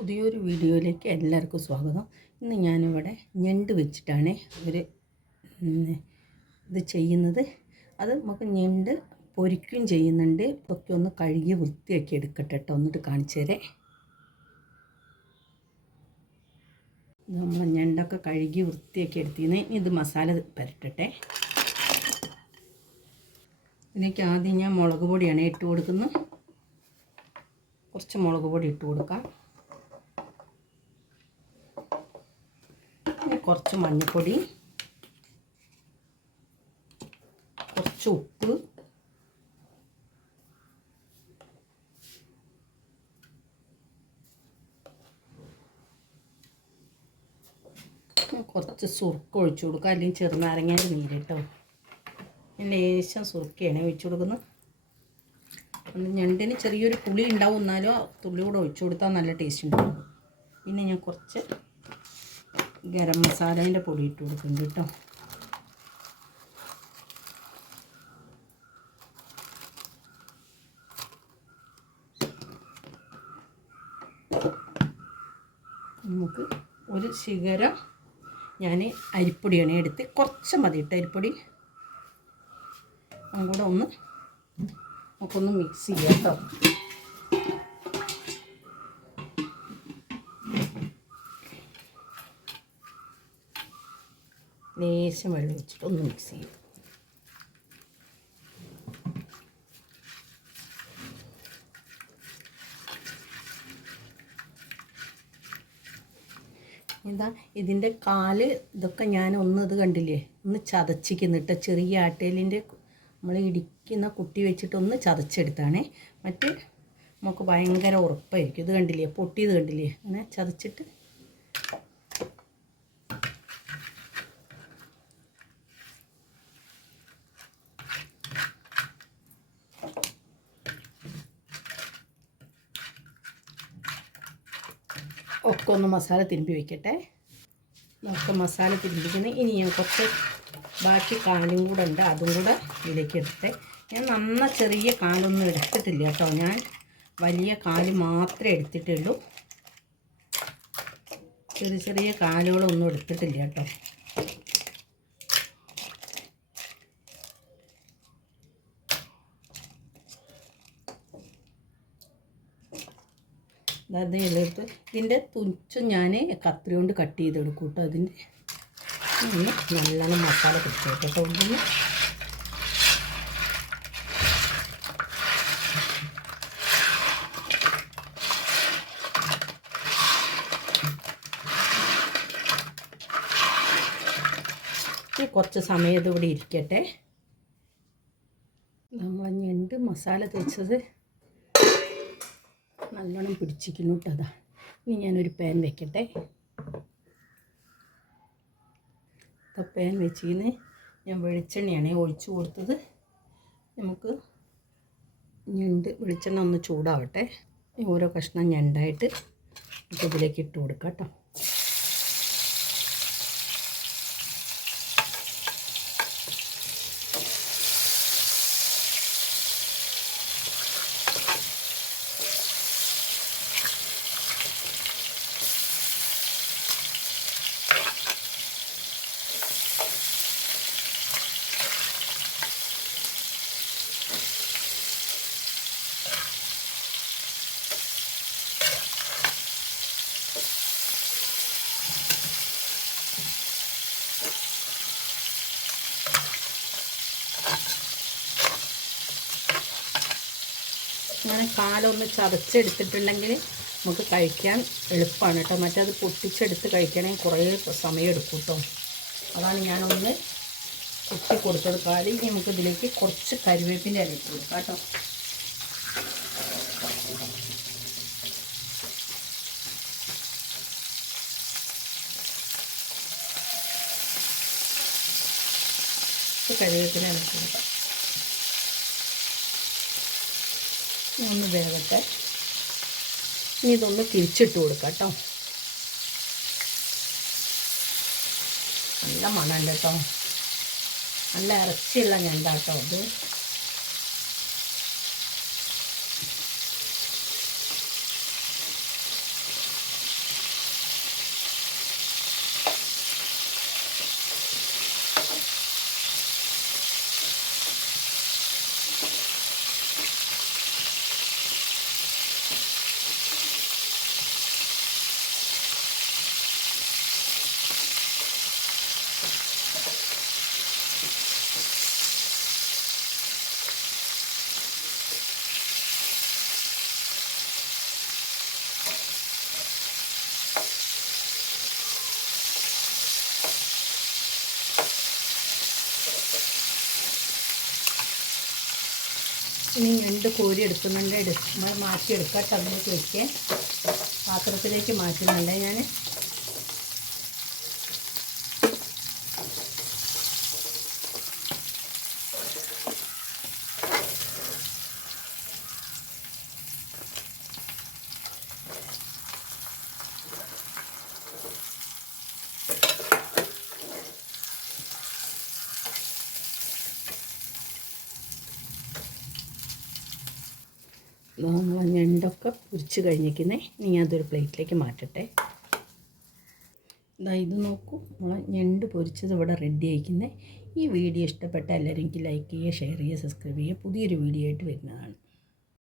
പുതിയൊരു വീഡിയോയിലേക്ക് എല്ലാവർക്കും സ്വാഗതം. ഇന്ന് ഞാനിവിടെ ഞണ്ട് വെച്ചിട്ടാണ് ഒരു ഇത് ചെയ്യുന്നത്. അത് നമുക്ക് ഞണ്ട് പൊരിക്കുകയും ചെയ്യുന്നുണ്ട്. ഒക്കെ ഒന്ന് കഴുകി വൃത്തിയാക്കി എടുക്കട്ടെ കേട്ടോ. എന്നിട്ട് കാണിച്ചു തരാം. നമ്മൾ ഞണ്ടൊക്കെ കഴുകി വൃത്തിയാക്കി എടുത്തിന് ഇനി ഇത് മസാല പരട്ടട്ടെ. ഇതിലേക്ക് ആദ്യം ഞാൻ മുളക് പൊടിയാണ് ഇട്ട് കൊടുക്കുന്നത്. കുറച്ച് മുളക് പൊടി ഇട്ട് കൊടുക്കാം പിന്നെ കുറച്ച് മഞ്ഞൾപ്പൊടി കുറച്ച് ഉപ്പ് കുറച്ച് സുറുക്ക് ഒഴിച്ചു കൊടുക്കുക. അല്ലെങ്കിൽ ചെറുനാരങ്ങേന്റെ നീര് കേട്ടോ. ലേശം സുറുക്കിയാണ് ഒഴിച്ചു കൊടുക്കുന്നത്. ഞണ്ടിന് ചെറിയൊരു പുളി ഉണ്ടാവും എന്നാലും തുള്ളി കൂടെ ഒഴിച്ചു കൊടുത്താൽ നല്ല ടേസ്റ്റ് ഉണ്ടാവും. പിന്നെ ഞാൻ കുറച്ച് ഗരം മസാലേന്റെ പൊടി ഇട്ട് കൊടുക്കുന്നുണ്ട് കേട്ടോ. നമുക്ക് ഒരു ശിഖരം ഞാൻ അരിപ്പൊടിയാണ് എടുത്ത് കുറച്ച് മതി ഇട്ട് അരിപ്പൊടി. അതും കൂടെ ഒന്ന് നമുക്കൊന്ന് മിക്സ് ചെയ്യാം കേട്ടോ. ലേശം വെള്ളം ഒഴിച്ചിട്ട് ഒന്ന് മിക്സ് ചെയ്യും. എന്താ ഇതിന്റെ കാൽ ഇതൊക്കെ ഞാൻ ഒന്ന് ഇത് കണ്ടില്ലേ? ഒന്ന് ചതച്ചിക്കുന്നിട്ട് ചെറിയ ആട്ടേലിന്റെ നമ്മൾ ഇടിക്കുന്ന കുട്ടി വെച്ചിട്ട് ഒന്ന് ചതച്ചെടുത്താണേ. മറ്റ് നമുക്ക് ഭയങ്കര ഉറപ്പായിരിക്കും. ഇത് കണ്ടില്ലേ? പൊട്ടിയത് കണ്ടില്ലേ? അങ്ങനെ ചതച്ചിട്ട് ഒക്കെ ഒന്ന് മസാല തിരുമ്പി വെക്കട്ടെ. നമുക്ക് മസാല തിരുമ്പിക്കുന്നത് ഇനി ഞാൻ കുറച്ച് ബാക്കി കാലും കൂടെ ഉണ്ട്. അതും കൂടെ ഇതിലേക്ക് എടുത്തേ ഞാൻ നന്ന ചെറിയ കാലൊന്നും എടുത്തിട്ടില്ല കേട്ടോ. ഞാൻ വലിയ കാൽ മാത്രമേ എടുത്തിട്ടുള്ളൂ. ചെറിയ ചെറിയ കാലുകളൊന്നും എടുത്തിട്ടില്ല കേട്ടോ. അത് ഇതിലെടുത്ത് ഇതിന്റെ തുഞ്ചും ഞാൻ കത്രി കൊണ്ട് കട്ട് ചെയ്തെടുക്കും കേട്ടോ അതിന്റെ. നല്ലോണം മസാല കിട്ടും കേട്ടോ കുറച്ച് സമയം ഇത് ഇരിക്കട്ടെ. നമ്മൾ ഞണ്ട് മസാല തേച്ചത്? നല്ലോണം പിടിച്ചിരിക്കുന്നു കേട്ടോ. അതാ ഇനി ഞാനൊരു പാൻ വെക്കട്ടെ. പാൻ വെച്ചിന്ന് ഞാൻ വെളിച്ചെണ്ണയാണ് ഒഴിച്ചു കൊടുത്തത്. നമുക്ക് ഞണ്ട് വെളിച്ചെണ്ണ ഒന്ന് ചൂടാവട്ടെ. ഓരോ കഷ്ണം ഞണ്ടായിട്ട് നമുക്ക് ഇതിലേക്ക് ഇട്ട് കൊടുക്കാം കേട്ടോ. കാലൊന്ന് ചതച്ചെടുത്തിട്ടുണ്ടെങ്കിൽ നമുക്ക് കഴിക്കാൻ എളുപ്പമാണ് കേട്ടോ. മറ്റത് പൊട്ടിച്ചെടുത്ത് കഴിക്കണമെങ്കിൽ കുറേ സമയം എടുക്കും കേട്ടോ. അതാണ് ഞാനൊന്ന് കുത്തി കൊടുത്തത്. കാലി ഇനി നമുക്ക് ഇതിലേക്ക് കുറച്ച് കരിവേപ്പിന്റെ ഇല കൊടുക്കാം കേട്ടോ. കരുവേപ്പിന്റെ ഇല കൊടുക്കാം. ഒന്ന് വേവട്ടെ. ഇനി ഇതൊന്ന് തിരിച്ചിട്ട് കൊടുക്കാം കേട്ടോ. നല്ല മണമുണ്ട് കേട്ടോ. നല്ല ഇറച്ചിയുള്ള ഞണ്ടാട്ടോ ഇത്. ഇനി രണ്ട് കോരി എടുക്കുന്നുണ്ട്. എടുക്കുമ്പോൾ മാറ്റിയെടുക്കാം. ടബിലേക്ക് വയ്ക്കാൻ പാത്രത്തിലേക്ക് മാറ്റുന്നുണ്ട്. ഞാൻ ഞണ്ടൊക്കെ പൊരിച്ച് കഴിഞ്ഞിരിക്കുന്നേ. ഇനി അതൊരു പ്ലേറ്റിലേക്ക് മാറ്റട്ടെ. ഇതാ ഇത് നോക്കൂ. നമ്മൾ ഞണ്ട് പൊരിച്ചത് ഇവിടെ റെഡി ആയിരിക്കുന്നത് ഈ വീഡിയോ ഇഷ്ടപ്പെട്ട എല്ലാവരും ലൈക്ക് ചെയ്യുക ഷെയർ ചെയ്യുക സബ്സ്ക്രൈബ് ചെയ്യുക. പുതിയൊരു വീഡിയോ ആയിട്ട് വരുന്നതാണ്.